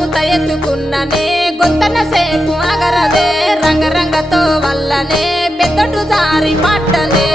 మూత ఎత్తుకున్ననే గొంతన సేపు అగరదే రంగరంగతో వల్లనే పెద్దటు జారి పట్టనే